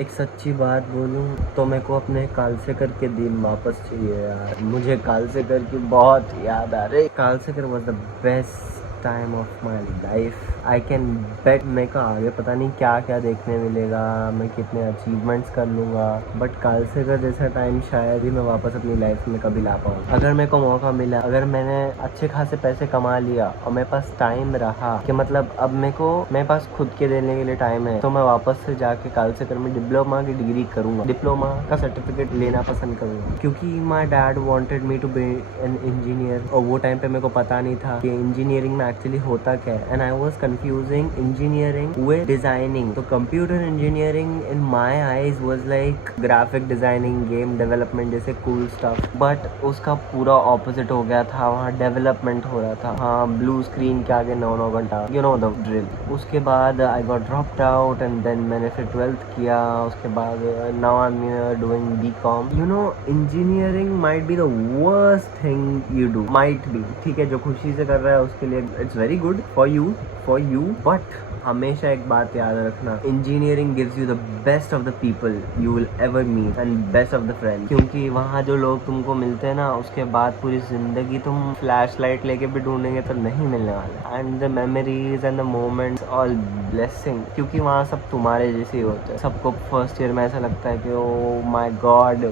एक सच्ची बात बोलूं तो मेरे को अपने कालसेकर के दिन वापस चाहिए यार। मुझे कालसेकर की बहुत याद आ रही। Kalsekar was the best time of my life. I can bet मेरे को आगे पता नहीं क्या क्या देखने मिलेगा, मैं कितने अचीवमेंट्स कर लूँगा, बट कालसेकर जैसा टाइम शायद ही मैं वापस अपनी लाइफ में कभी ला पाऊँ। अगर मेरे को मौका मिला, अगर मैंने अच्छे खासे पैसे कमा लिया और मेरे पास टाइम रहा कि मतलब अब मेरे पास खुद के देने के लिए टाइम है, तो मैं वापस से जाके कालसेकर में डिप्लोमा की डिग्री करूँगा, डिप्लोमा का सर्टिफिकेट लेना पसंद करूँगा। क्योंकि my dad wanted me to be an engineer, और वो टाइम पे मेरे को पता नहीं था कि इंजीनियरिंग में एक्चुअली होता क्या है, and I was confusing engineering with designing. तो computer engineering in my eyes was like graphic designing, game development जैसे कूल स्टफ, बट उसका पूरा ऑपोजिट हो गया था। वहाँ डेवलपमेंट हो रहा था, हाँ, ब्लू स्क्रीन के आगे 9 घंटा, यू नो द ड्रिल। उसके बाद I got dropped out and then मैंने फिर 12th किया। उसके बाद now I am doing BCom. You know engineering might be the worst thing you do, might be, ठीक है, जो खुशी से कर रहा है उसके लिए it's very good for you, but हमेशा एक बात याद रखना, engineering gives you the best of the people you will ever meet and best of the friend. क्योंकि वहाँ जो लोग तुमको मिलते हैं ना, उसके बाद पूरी जिंदगी तुम फ्लैश लाइट लेके भी ढूंढेंगे तो नहीं मिलने वाले। And the memories and the moments all blessing, क्योंकि वहाँ सब तुम्हारे जैसे ही होते हैं। सबको फर्स्ट ईयर में ऐसा लगता है कि ओ माय गॉड,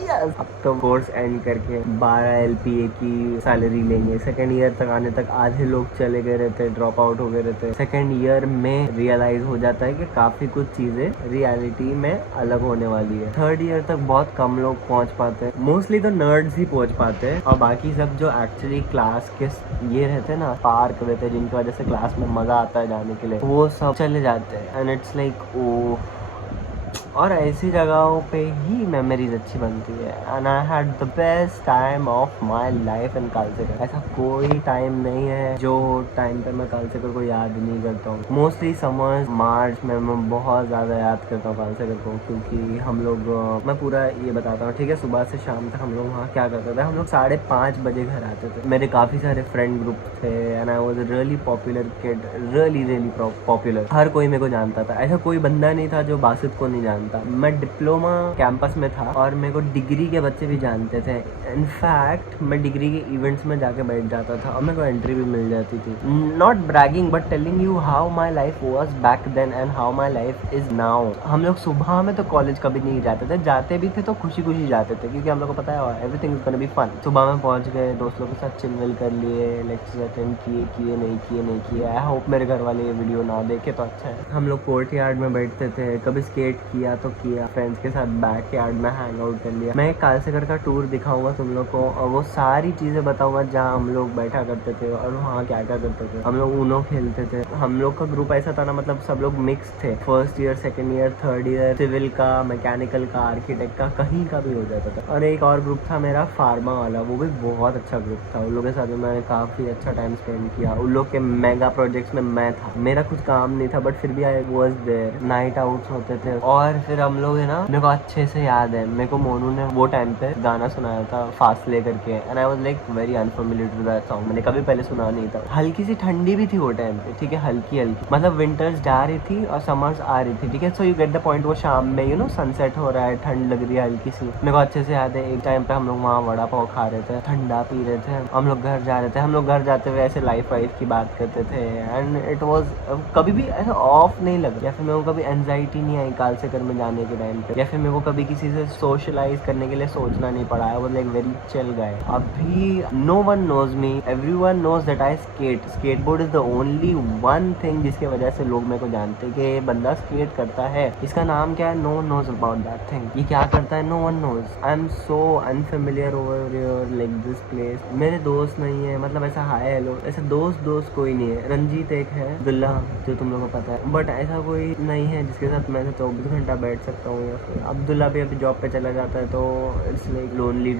यस, अब तो कोर्स एंड करके 12 LPA की सैलरी लेंगे। सेकेंड ईयर तक आने तक आधे लोग चले गए रहते, ड्रॉप आउट हो गए रहते। सेकेंड ईयर में रियलाइज हो जाता है कि काफी कुछ चीजें रियलिटी में अलग होने वाली है। थर्ड ईयर तक बहुत कम लोग पहुंच पाते हैं, मोस्टली तो नर्ड्स ही पहुंच पाते हैं, और बाकी सब जो एक्चुअली क्लास के ये रहते हैं ना, पार्क रहते हैं, जिनकी वजह से क्लास में मजा आता है जाने के लिए, वो सब चले जाते हैं। एंड इट्स लाइक ओ, और ऐसी जगहों पे ही मेमोरीज अच्छी बनती है। And I had the best time of my life in Kalsekar. ऐसा कोई टाइम नहीं है जो टाइम पे मैं कालसेकर को याद नहीं करता हूँ। मोस्टली समर्स, मार्च में मैं बहुत ज़्यादा याद करता हूँ कालसेकर को, क्योंकि हम लोग, मैं पूरा ये बताता हूँ, ठीक है, सुबह से शाम तक हम लोग वहाँ क्या करते थे। हम लोग 5:30 बजे घर आते थे। मेरे काफ़ी सारे फ्रेंड ग्रुप थे and I was really popular kid, really popular. हर कोई मेरे को जानता था, ऐसा कोई बंदा नहीं था जो बासित को नहीं जानता। मैं डिप्लोमा कैंपस में था और मेरे को डिग्री के बच्चे भी जानते थे। इनफैक्ट मैं डिग्री के इवेंट्स में जाके बैठ जाता था और मेरे को एंट्री भी मिल जाती थी। Not bragging but telling you how my life was back then and how my life is now. हम लोग सुबह में तो कॉलेज कभी नहीं जाते थे, जाते भी थे तो खुशी खुशी जाते थे, क्योंकि हम लोग को पता है everything is gonna be fun. सुबह में पहुंच गए, दोस्तों के साथ चिल कर लिए, लेक्चर अटेंड किए नहीं किए। आई होप मेरे घर वाले ये वीडियो ना देखे तो अच्छा है। हम लोग कोर्ट यार्ड में बैठते थे, कभी स्केट किया तो किया, फ्रेंड्स के साथ बैक यार्ड में हैंग आउट कर लिया। मैं कालसेकर का टूर दिखाऊंगा तुम लोग को, और वो सारी चीजें बताऊंगा जहाँ हम लोग बैठा करते थे और वहाँ क्या क्या करते थे। हम लोग ऊनो खेलते थे। हम लोग का ग्रुप ऐसा था ना, मतलब सब लोग मिक्स थे, first year, second year, third year, civil का, मैकेनिकल का, आर्किटेक्ट का, कहीं का भी हो जाता था। और एक और ग्रुप था मेरा फार्मा वाला, वो भी बहुत अच्छा ग्रुप था। उन लोग के साथ मैंने काफी अच्छा टाइम स्पेंड किया। उन लोग के मेगा प्रोजेक्ट्स में मैं था, मेरा कुछ काम नहीं था, बट फिर भी I was there. Night outs होते थे, और फिर हम लोग है ना, मेरे को अच्छे से याद है, मेरे को मोनू ने वो टाइम पे गाना सुनाया था फासले करके, and I was like very unfamiliar to that song. मैंने कभी पहले सुना नहीं था। हल्की सी ठंडी भी थी वो टाइम पे, ठीक है, हल्की हल्की, मतलब विंटर्स जा रही थी और समर्स आ रही थी, ठीक है, so you get the point. वो शाम में, यू नो, सनसेट हो रहा है, ठंड लग रही है हल्की सी। मेरे को अच्छे से याद है, एक टाइम पे हम लोग वहाँ वड़ा पाव खा रहे थे, ठंडा पी रहे थे, हम लोग घर जा रहे थे। हम लोग घर जाते हुए ऐसे लाइफ की बात करते थे, एंड इट वॉज, कभी भी ऐसा ऑफ नहीं लगा, या फिर मेरे को कभी एंजाइटी नहीं आई कालसेकर में जाने के टाइम पे, या फिर मेरे को कभी किसी से सोशलाइज करने के लिए सोचना नहीं पड़ा। I was like very chill guy. अभी no one knows me, everyone knows that I skateboard is the only one thing जिसके वजह से लोग मेरे को जानते हैं कि ये बंदा स्केट करता है। इसका नाम क्या है? No one knows about that thing. ये क्या करता है? No one knows. I am so unfamiliar over your like this place. मेरे दोस्त नहीं है, मतलब ऐसा हाय हेलो, ऐसा दोस्त कोई नहीं है। रंजीत एक है, अब्दुल्ला, जो तुम लोगों को पता है, बट ऐसा कोई नहीं है जिसके साथ मैं 24 घंटा बैठ सकता हूँ। या फिर अब्दुल्ला भी अभी जॉब पे चला जाता है, तो it's like lonely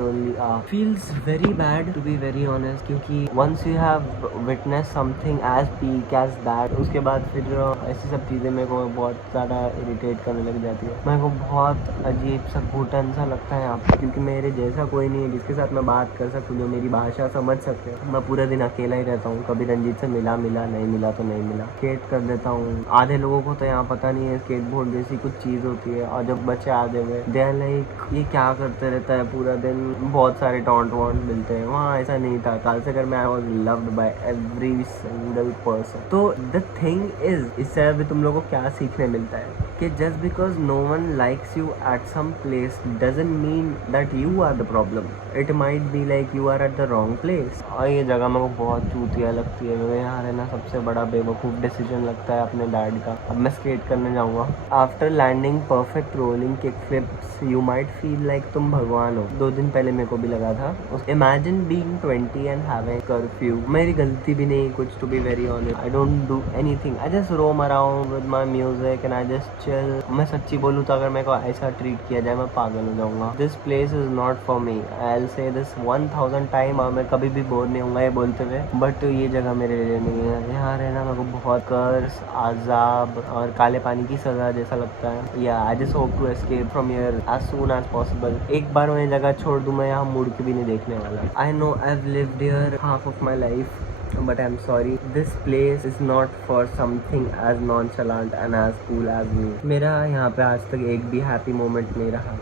feels very bad to be very honest, क्योंकि once you have witness something as peak as that, उसके बाद फिर ऐसी सब चीज़ें मेरे को बहुत ज़्यादा इरिटेट करने लग जाती है। मेरे को बहुत अजीब सा घुटन सा लगता है यहाँ पे, क्योंकि मेरे जैसा कोई नहीं है जिसके साथ मैं बात कर सकूँ, जो मेरी भाषा समझ सके। मैं पूरा दिन अकेला ही रहता हूँ, कभी रंजीत से मिला नहीं मिला तो नहीं मिला, स्केट कर देता हूँ। आधे लोगों को तो यहाँ पता नहीं है स्केटबोर्ड जैसी कुछ चीज़ होती है, और जब बच्चे आगे हुए दे आर लाइक ये क्या करते रहता है पूरा दिन, बहुत सारे टॉन्ट वॉन्ट मिलते हैं। वहाँ ऐसा नहीं था, कालसेकर में I was loved by every single person. तो द थिंग इज, इससे अभी तुम लोगों को क्या सीखने मिलता है कि just because no one likes you at some place doesn't mean that you are the problem, it might be like you are at the wrong place. और ये जगह मेरे को बहुत चूतिया लगती है, मेरे यहाँ रहना सबसे बड़ा बेवकूफ़ डिसीजन लगता है अपने डैड का। अब मैं स्केट करने जाऊँगा। After landing perfect rolling kick flips you might feel like तुम भगवान हो। 2 दिन पहले मेरे को भी लगा था। Imagine being 20 and having curfew. मेरी गलती भी नहीं कुछ, to be very honest. I don't do anything, I just roam around with my music and I just chill. मैं सच्ची बोलूँ तो अगर मेरे को ऐसा ट्रीट किया जाए मैं पागल हो जाऊंगा। This place is not for me, I will say this 1000 time, और मैं कभी भी बोर नहीं होऊंगा ये बोलते हुए। बट ये जगह मेरे लिए नहीं है। यहाँ रहना मेरे को बहुत कर्स, आजाब और काले पानी की सजा जैसा लगता है। या I just hope to escape from here as soon as possible. एक बार मैं जगह छोड़ दूं, मैं यहाँ मुड़ के भी नहीं देखने वाला। I know I have lived here half of my life, but I'm sorry, this place is not for something as nonchalant and as cool as me. मेरा यहाँ पे आज तक एक भी हैप्पी मोमेंट नहीं रहा।